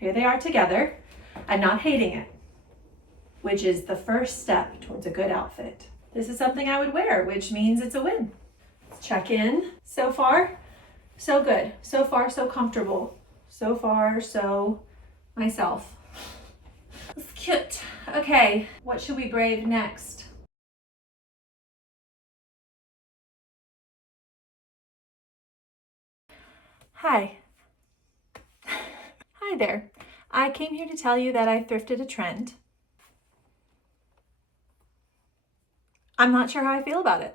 here they are together and not hating it, which is the first step towards a good outfit. This is something I would wear, which means it's a win. Let's check in. So far, so good. So far, so comfortable. So far, so myself. It's cute. Okay, what should we brave next? Hi. Hi there. I came here to tell you that I thrifted a trend. I'm not sure how I feel about it,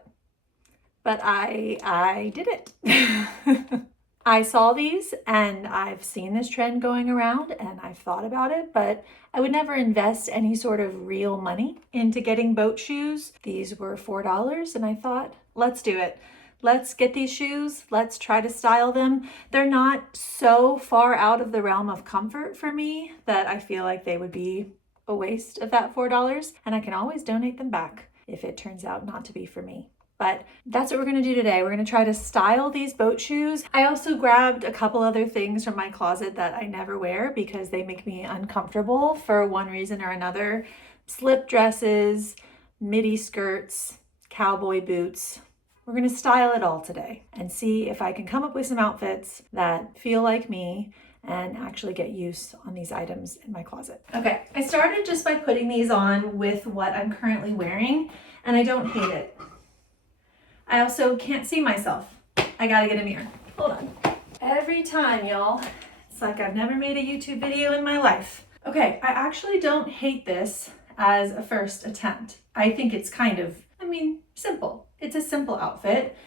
but I did it. I saw these and I've seen this trend going around and I've thought about it, but I would never invest any sort of real money into getting boat shoes. These were $4 and I thought, let's do it. Let's get these shoes. Let's try to style them. They're not so far out of the realm of comfort for me that I feel like they would be a waste of that $4, and I can always donate them back if it turns out not to be for me. But that's what we're gonna do today. We're gonna try to style these boat shoes. I also grabbed a couple other things from my closet that I never wear because they make me uncomfortable for one reason or another. Slip dresses, midi skirts, cowboy boots. We're gonna style it all today and see if I can come up with some outfits that feel like me and actually get use on these items in my closet. Okay, I started just by putting these on with what I'm currently wearing, and I don't hate it. I also can't see myself. I gotta get a mirror. Hold on. Every time, y'all, it's like I've never made a YouTube video in my life. Okay, I actually don't hate this as a first attempt. I think it's kind of, simple. It's a simple outfit.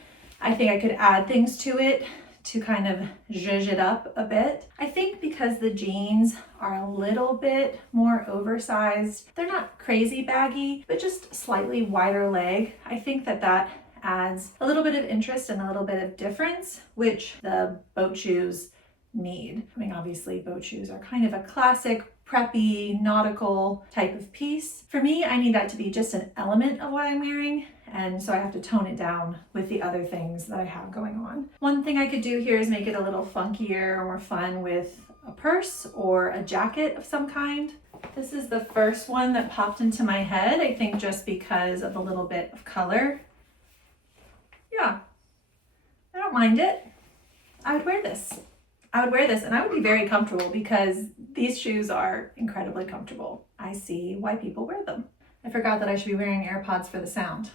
I think I could add things to it to kind of zhuzh it up a bit. I think because the jeans are a little bit more oversized, they're not crazy baggy, but just slightly wider leg. I think that adds a little bit of interest and a little bit of difference, which the boat shoes need. Obviously boat shoes are kind of a classic preppy nautical type of piece. For me, I need that to be just an element of what I'm wearing, and so I have to tone it down with the other things that I have going on. One thing I could do here is make it a little funkier or more fun with a purse or a jacket of some kind. This is the first one that popped into my head, I think just because of the little bit of color. Yeah, I don't mind it. I would wear this. And I would be very comfortable because these shoes are incredibly comfortable. I see why people wear them. I forgot that I should be wearing AirPods for the sound.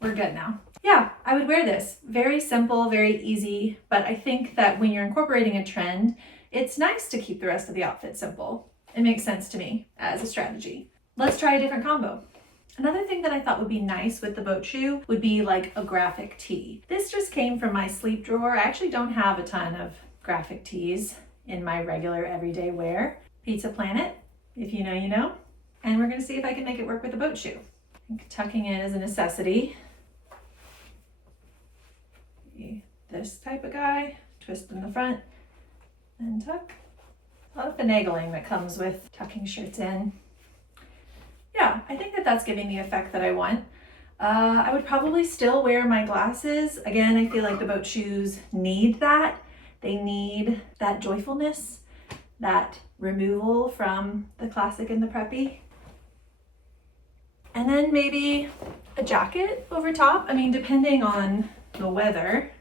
We're good now. Yeah, I would wear this. Very simple, very easy, but I think that when you're incorporating a trend, it's nice to keep the rest of the outfit simple. It makes sense to me as a strategy. Let's try a different combo. Another thing that I thought would be nice with the boat shoe would be like a graphic tee. This just came from my sleep drawer. I actually don't have a ton of graphic tees in my regular everyday wear. Pizza Planet, if you know, you know. And we're gonna see if I can make it work with a boat shoe. I think tucking in is a necessity. This type of guy, twist in the front and tuck. A lot of finagling that comes with tucking shirts in. Yeah, I think that's giving the effect that I want. I would probably still wear my glasses. Again, I feel like the boat shoes need that. They need that joyfulness, that removal from the classic and the preppy. And then maybe a jacket over top. Depending on the weather,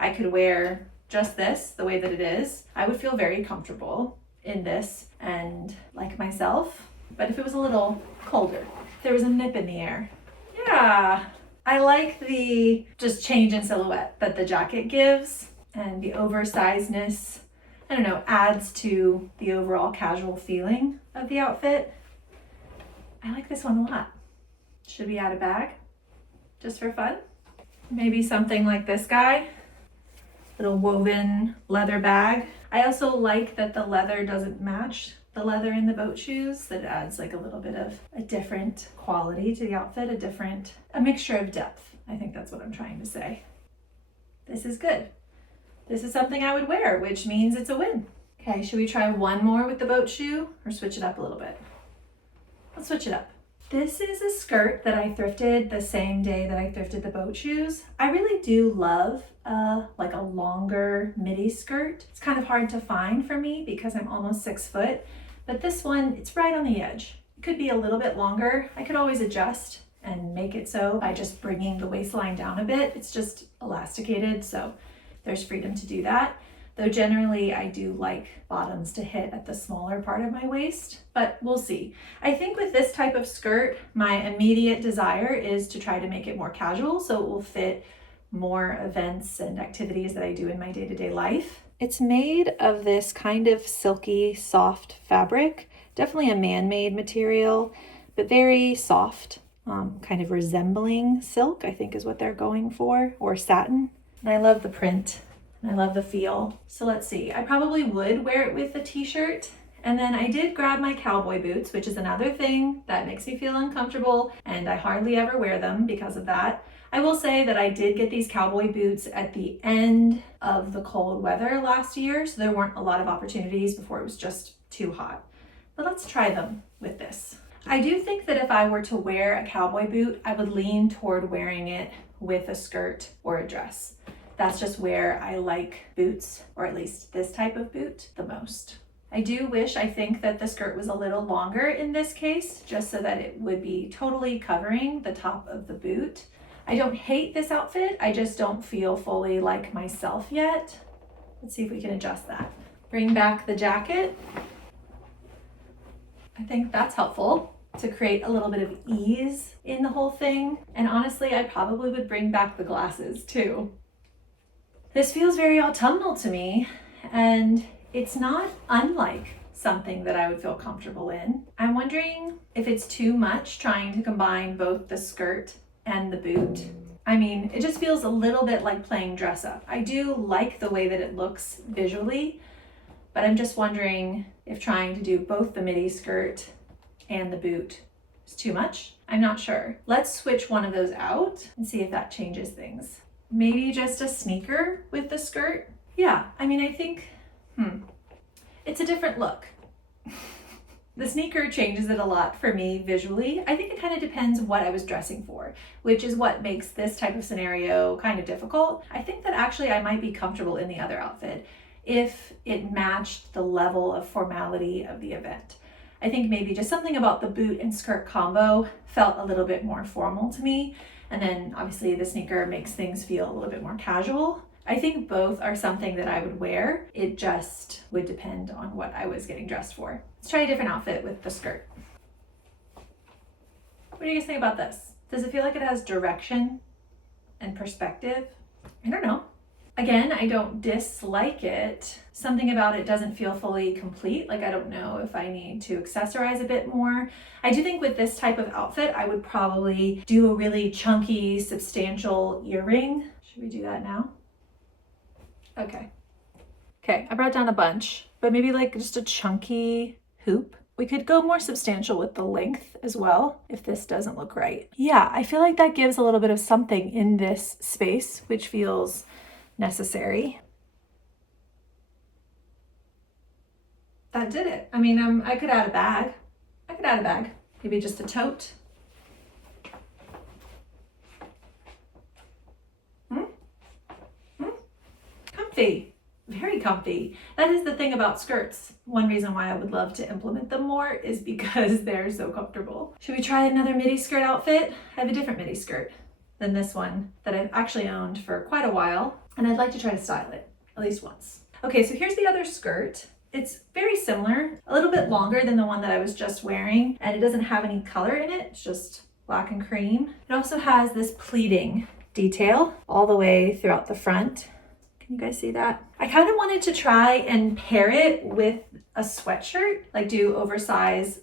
I could wear just this the way that it is. I would feel very comfortable in this and like myself. But if it was a little colder, if there was a nip in the air. Yeah, I like the just change in silhouette that the jacket gives, and the oversizedness, I don't know, adds to the overall casual feeling of the outfit. I like this one a lot. Should we add a bag just for fun? Maybe something like this guy, little woven leather bag. I also like that the leather doesn't match the leather in the boat shoes. That adds like a little bit of a different quality to the outfit, a mixture of depth. I think that's what I'm trying to say. This is good. This is something I would wear, which means it's a win. Okay, should we try one more with the boat shoe or switch it up a little bit? Let's switch it up. This is a skirt that I thrifted the same day that I thrifted the boat shoes. I really do love like a longer midi skirt. It's kind of hard to find for me because I'm almost 6 foot, but this one, it's right on the edge. It could be a little bit longer. I could always adjust and make it so by just bringing the waistline down a bit. It's just elasticated, so there's freedom to do that. Though generally I do like bottoms to hit at the smaller part of my waist, but we'll see. I think with this type of skirt, my immediate desire is to try to make it more casual so it will fit more events and activities that I do in my day-to-day life. It's made of this kind of silky, soft fabric, definitely a man-made material, but very soft, kind of resembling silk, I think is what they're going for, or satin. And I love the print. I love the feel. So let's see, I probably would wear it with a t-shirt. And then I did grab my cowboy boots, which is another thing that makes me feel uncomfortable, and I hardly ever wear them because of that. I will say that I did get these cowboy boots at the end of the cold weather last year, so there weren't a lot of opportunities before it was just too hot. But let's try them with this. I do think that if I were to wear a cowboy boot, I would lean toward wearing it with a skirt or a dress. That's just where I like boots, or at least this type of boot, the most. I think that the skirt was a little longer in this case, just so that it would be totally covering the top of the boot. I don't hate this outfit, I just don't feel fully like myself yet. Let's see if we can adjust that. Bring back the jacket. I think that's helpful to create a little bit of ease in the whole thing. And honestly, I probably would bring back the glasses too. This feels very autumnal to me, and it's not unlike something that I would feel comfortable in. I'm wondering if it's too much trying to combine both the skirt and the boot. I mean, it just feels a little bit like playing dress up. I do like the way that it looks visually, but I'm just wondering if trying to do both the midi skirt and the boot is too much. I'm not sure. Let's switch one of those out and see if that changes things. Maybe just a sneaker with the skirt. Yeah, I mean, I think, it's a different look. The sneaker changes it a lot for me visually. I think it kind of depends what I was dressing for, which is what makes this type of scenario kind of difficult. I think that actually I might be comfortable in the other outfit if it matched the level of formality of the event. I think maybe just something about the boot and skirt combo felt a little bit more formal to me. And then obviously the sneaker makes things feel a little bit more casual. I think both are something that I would wear. It just would depend on what I was getting dressed for. Let's try a different outfit with the skirt. What do you guys think about this? Does it feel like it has direction and perspective? I don't know. Again, I don't dislike it. Something about it doesn't feel fully complete. Like, I don't know if I need to accessorize a bit more. I do think with this type of outfit, I would probably do a really chunky, substantial earring. Should we do that now? Okay. Okay, I brought down a bunch, but maybe like just a chunky hoop. We could go more substantial with the length as well, if this doesn't look right. Yeah, I feel like that gives a little bit of something in this space, which feels necessary. That did it. I mean, I could add a bag. Maybe just a tote. Comfy, very comfy. That is the thing about skirts. One reason why I would love to implement them more is because they're so comfortable. Should we try another midi skirt outfit? I have a different midi skirt than this one that I've actually owned for quite a while, and I'd like to try to style it at least once. Okay, so here's the other skirt. It's very similar, a little bit longer than the one that I was just wearing, and it doesn't have any color in it. It's just black and cream. It also has this pleating detail all the way throughout the front. Can you guys see that? I kind of wanted to try and pair it with a sweatshirt, like do oversize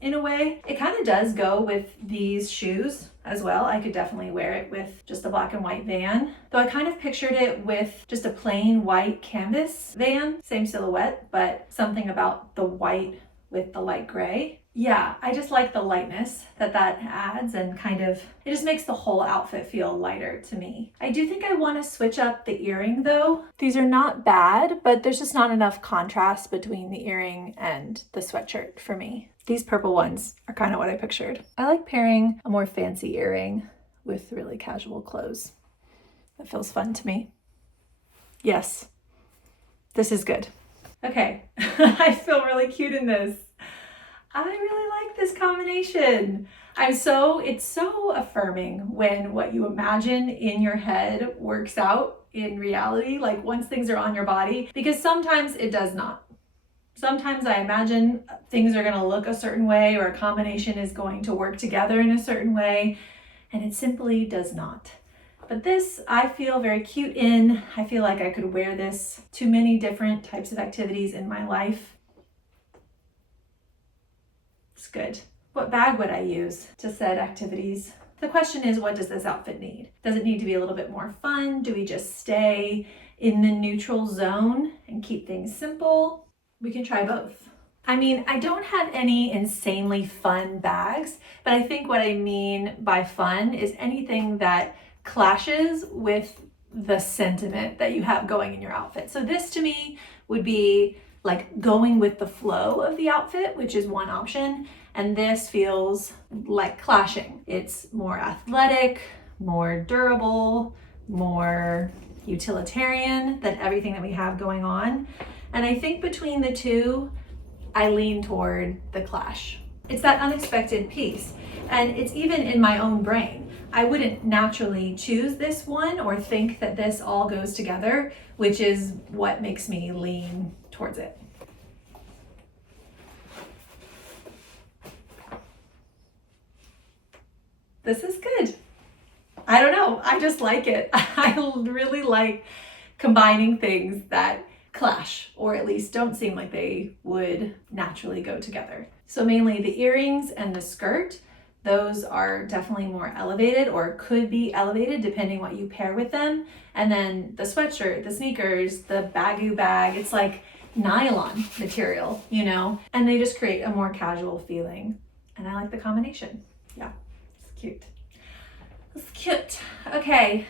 in a way. It kind of does go with these shoes as well. I could definitely wear it with just a black and white Van, though I kind of pictured it with just a plain white canvas Van, same silhouette, but something about the white with the light gray. Yeah, I just like the lightness that adds, and kind of, it just makes the whole outfit feel lighter to me. I do think I want to switch up the earring though. These are not bad, but there's just not enough contrast between the earring and the sweatshirt for me. These purple ones are kind of what I pictured. I like pairing a more fancy earring with really casual clothes. That feels fun to me. Yes, this is good. Okay, I feel really cute in this. I really like this combination. It's so affirming when what you imagine in your head works out in reality, like once things are on your body, because sometimes it does not. Sometimes I imagine things are gonna look a certain way, or a combination is going to work together in a certain way, and it simply does not. But this I feel very cute in. I feel like I could wear this to many different types of activities in my life. It's good. What bag would I use to said activities? The question is, what does this outfit need? Does it need to be a little bit more fun? Do we just stay in the neutral zone and keep things simple? We can try both. I mean, I don't have any insanely fun bags, but I think what I mean by fun is anything that clashes with the sentiment that you have going in your outfit. So this to me would be like going with the flow of the outfit, which is one option. And this feels like clashing. It's more athletic, more durable, more utilitarian than everything that we have going on. And I think between the two, I lean toward the clash. It's that unexpected piece. And it's even in my own brain. I wouldn't naturally choose this one or think that this all goes together, which is what makes me lean towards it. This is good. I don't know, I just like it. I really like combining things that clash, or at least don't seem like they would naturally go together. So mainly the earrings and the skirt, those are definitely more elevated, or could be elevated depending what you pair with them. And then the sweatshirt, the sneakers, the baggy bag, it's like nylon material, you know, and they just create a more casual feeling. And I like the combination. Yeah, it's cute. It's cute. Okay,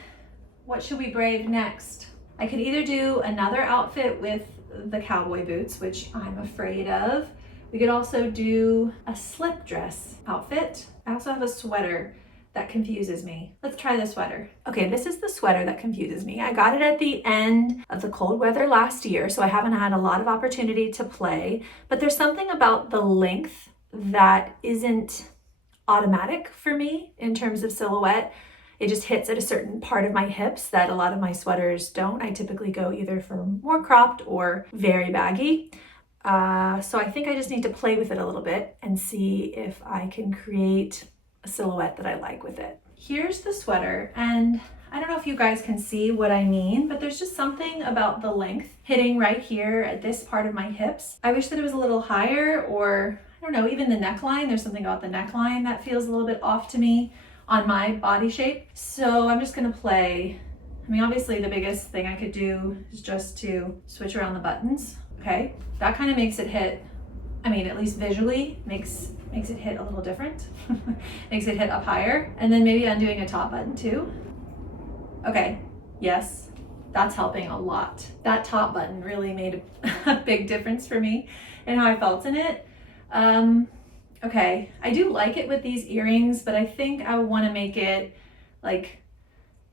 what should we brave next? I could either do another outfit with the cowboy boots, which I'm afraid of. We could also do a slip dress outfit. I also have a sweater that confuses me. Let's try the sweater. Okay, this is the sweater that confuses me. I got it at the end of the cold weather last year, so I haven't had a lot of opportunity to play, but there's something about the length that isn't automatic for me in terms of silhouette. It just hits at a certain part of my hips that a lot of my sweaters don't. I typically go either for more cropped or very baggy. So I think I just need to play with it a little bit and see if I can create a silhouette that I like with it. Here's the sweater, and I don't know if you guys can see what I mean, but there's just something about the length hitting right here at this part of my hips. I wish that it was a little higher, or I don't know, even the neckline. There's something about the neckline that feels a little bit off to me on my body shape. So I'm just gonna play. I mean, obviously the biggest thing I could do is just to switch around the buttons. Okay, that kind of makes it hit, I mean, at least visually, makes it hit a little different. Makes it hit up higher. And then maybe undoing a top button too. Okay, yes, that's helping a lot. That top button really made a big difference for me and how I felt in it. Okay, I do like it with these earrings, but I think I want to make it like,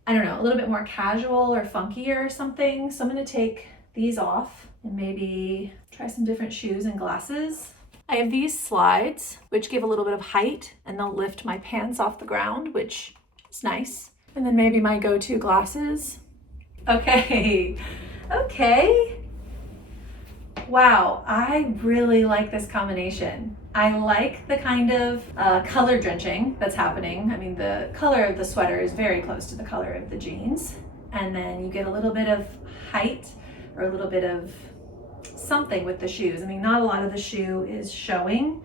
I don't know, a little bit more casual or funkier or something. So I'm going to take these off and maybe try some different shoes and glasses. I have these slides, which give a little bit of height, and they'll lift my pants off the ground, which is nice. And then maybe my go-to glasses. Okay, okay. Wow, I really like this combination. I like the kind of color drenching that's happening. I mean, the color of the sweater is very close to the color of the jeans. And then you get a little bit of height, or a little bit of something with the shoes. I mean, not a lot of the shoe is showing,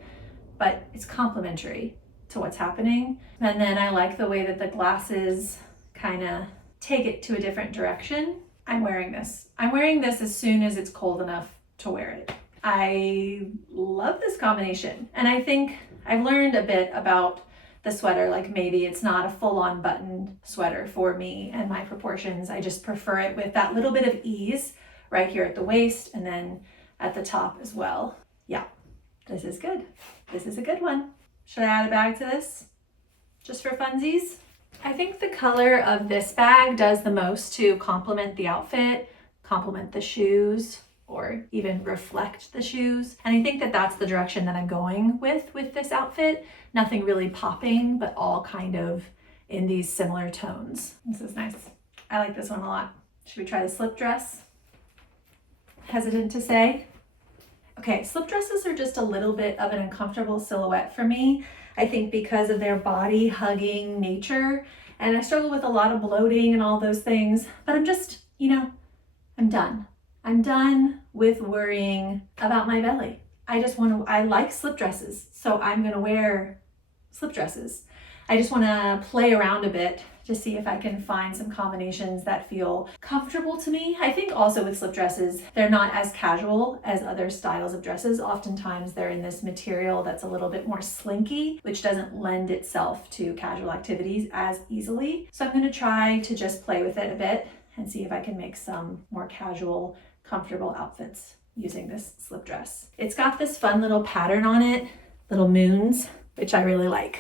but it's complementary to what's happening. And then I like the way that the glasses kind of take it to a different direction. I'm wearing this. I'm wearing this as soon as it's cold enough to wear it. I love this combination. And I think I've learned a bit about the sweater, like maybe it's not a full-on buttoned sweater for me and my proportions. I just prefer it with that little bit of ease right here at the waist and then at the top as well. Yeah, this is good. This is a good one. Should I add a bag to this just for funsies? I think the color of this bag does the most to complement the outfit, complement the shoes, or even reflect the shoes. And I think that that's the direction that I'm going with this outfit. Nothing really popping, but all kind of in these similar tones. This is nice. I like this one a lot. Should we try the slip dress? Hesitant to say. Okay, slip dresses are just a little bit of an uncomfortable silhouette for me. I think because of their body hugging nature, and I struggle with a lot of bloating and all those things, but I'm just, I'm done. I'm done with worrying about my belly. I like slip dresses, so I'm gonna wear slip dresses. I just wanna play around a bit to see if I can find some combinations that feel comfortable to me. I think also with slip dresses, they're not as casual as other styles of dresses. Oftentimes they're in this material that's a little bit more slinky, which doesn't lend itself to casual activities as easily. So I'm gonna try to just play with it a bit and see if I can make some more casual, comfortable outfits using this slip dress. It's got this fun little pattern on it, little moons, which I really like.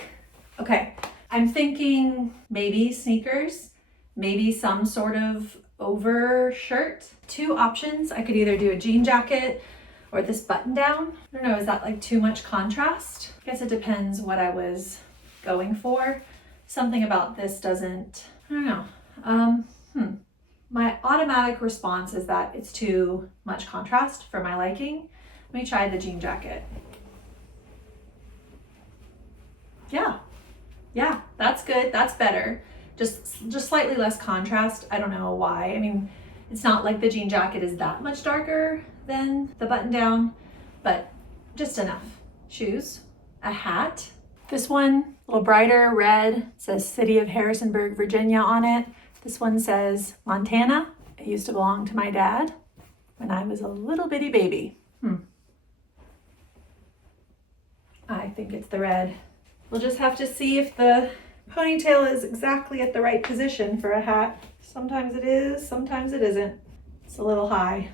Okay, I'm thinking maybe sneakers, maybe some sort of over shirt. Two options. I could either do a jean jacket or this button down. I don't know, is that like too much contrast? I guess it depends what I was going for. Something about this doesn't, I don't know. My automatic response is that it's too much contrast for my liking. Let me try the jean jacket. Yeah, that's good. That's better. Just slightly less contrast. I don't know why. I mean, it's not like the jean jacket is that much darker than the button down, but just enough. Shoes, a hat. This one, a little brighter red, says City of Harrisonburg, Virginia on it. This one says Montana. It used to belong to my dad when I was a little bitty baby. I think it's the red. We'll just have to see if the ponytail is exactly at the right position for a hat. Sometimes it is, sometimes it isn't. It's a little high.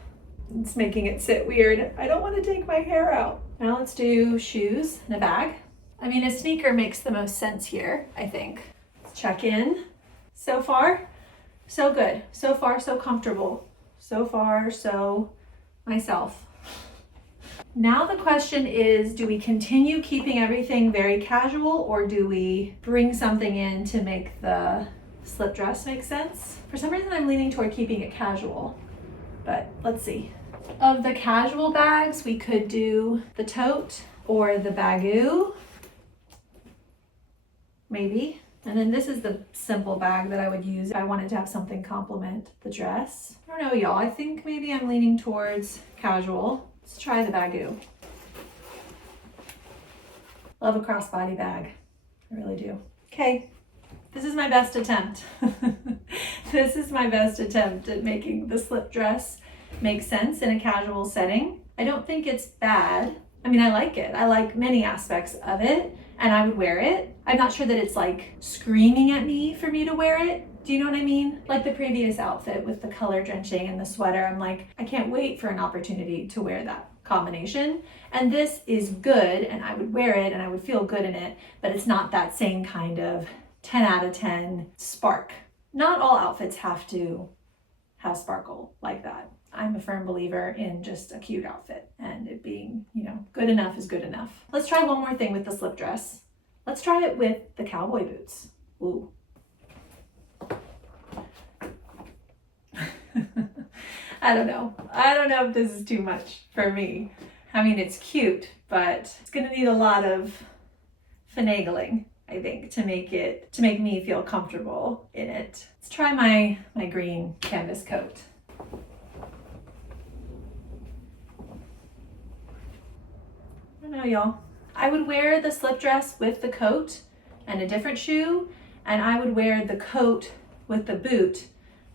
It's making it sit weird. I don't want to take my hair out. Now let's do shoes and a bag. I mean, a sneaker makes the most sense here, I think. Let's check in. So far, so good. So far, so comfortable. So far, so myself. Now the question is, do we continue keeping everything very casual or do we bring something in to make the slip dress make sense? For some reason I'm leaning toward keeping it casual, but let's see. Of the casual bags, we could do the tote or the bagoo, maybe. And then this is the simple bag that I would use if I wanted to have something complement the dress. I don't know, y'all. I think maybe I'm leaning towards casual. Let's try the bagoo. Love a crossbody bag. I really do. Okay, this is my best attempt. This is my best attempt at making the slip dress make sense in a casual setting. I don't think it's bad. I mean, I like it. I like many aspects of it and I would wear it. I'm not sure that it's like screaming at me for me to wear it. Do you know what I mean? Like the previous outfit with the color drenching and the sweater, I'm like, I can't wait for an opportunity to wear that combination. And this is good and I would wear it and I would feel good in it, but it's not that same kind of 10 out of 10 spark. Not all outfits have to have sparkle like that. I'm a firm believer in just a cute outfit and it being, good enough is good enough. Let's try one more thing with the slip dress. Let's try it with the cowboy boots. Ooh. I don't know if this is too much for me. I mean, it's cute, but it's gonna need a lot of finagling, I think, to make me feel comfortable in it. Let's try my green canvas coat. I don't know, y'all. I would wear the slip dress with the coat and a different shoe, and I would wear the coat with the boot,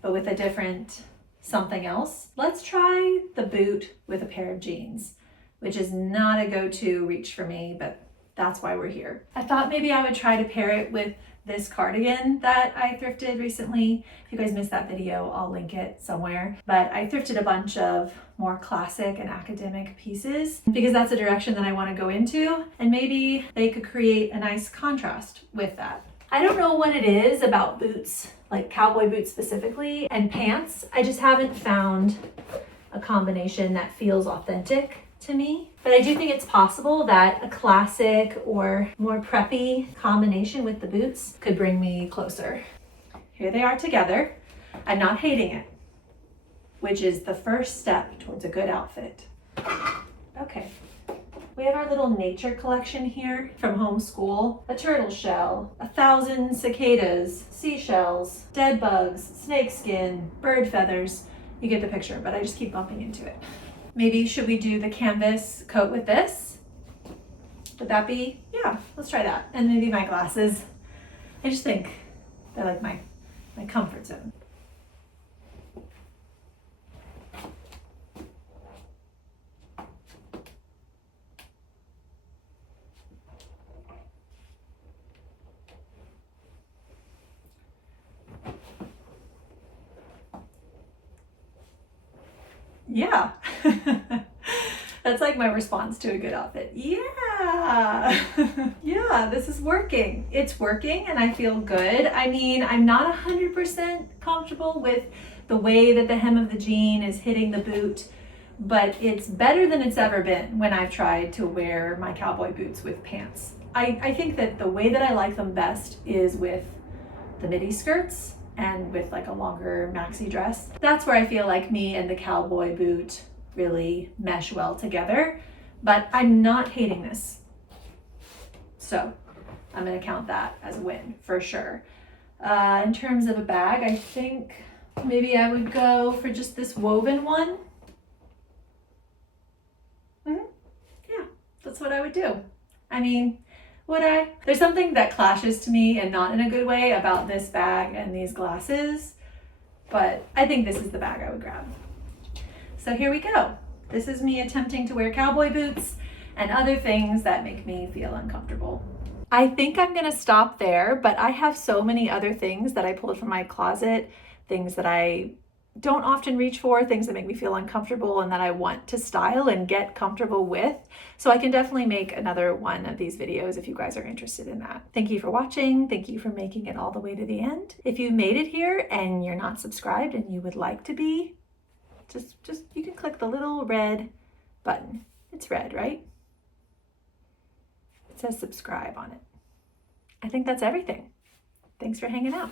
but with a different something else. Let's try the boot with a pair of jeans. which is not a go-to reach for me, but that's why we're here. I thought maybe I would try to pair it with this cardigan that I thrifted recently. If you guys missed that video, I'll link it somewhere. But I thrifted a bunch of more classic and academic pieces because that's a direction that I want to go into, and maybe they could create a nice contrast with that. I don't know what it is about boots, like cowboy boots specifically, and pants. I just haven't found a combination that feels authentic to me. But I do think it's possible that a classic or more preppy combination with the boots could bring me closer. Here they are together. I'm not hating it, which is the first step towards a good outfit. Okay. We have our little nature collection here from homeschool. A turtle shell, 1,000 cicadas, seashells, dead bugs, snakeskin, bird feathers. You get the picture, but I just keep bumping into it. Maybe should we do the canvas coat with this? Would that be? Yeah, let's try that. And maybe my glasses. I just think they're like my comfort zone. Yeah. That's like my response to a good outfit. Yeah. Yeah, this is working. It's working and I feel good. I mean, I'm not 100% comfortable with the way that the hem of the jean is hitting the boot, but it's better than it's ever been when I've tried to wear my cowboy boots with pants. I think that the way that I like them best is with the midi skirts and with like a longer maxi dress. That's where I feel like me and the cowboy boot really mesh well together, but I'm not hating this. So I'm gonna count that as a win for sure. In terms of a bag, I think maybe I would go for just this woven one. Yeah, that's what I would do. I mean, would I? There's something that clashes to me, and not in a good way, about this bag and these glasses, but I think this is the bag I would grab. So here we go. This is me attempting to wear cowboy boots and other things that make me feel uncomfortable. I think I'm gonna stop there, but I have so many other things that I pulled from my closet, things that I don't often reach for, things that make me feel uncomfortable and that I want to style and get comfortable with. So I can definitely make another one of these videos if you guys are interested in that. Thank you for watching. Thank you for making it all the way to the end. If you made it here and you're not subscribed and you would like to be, just you can click the little red button. It's red, right? It says subscribe on it. I think that's everything. Thanks for hanging out.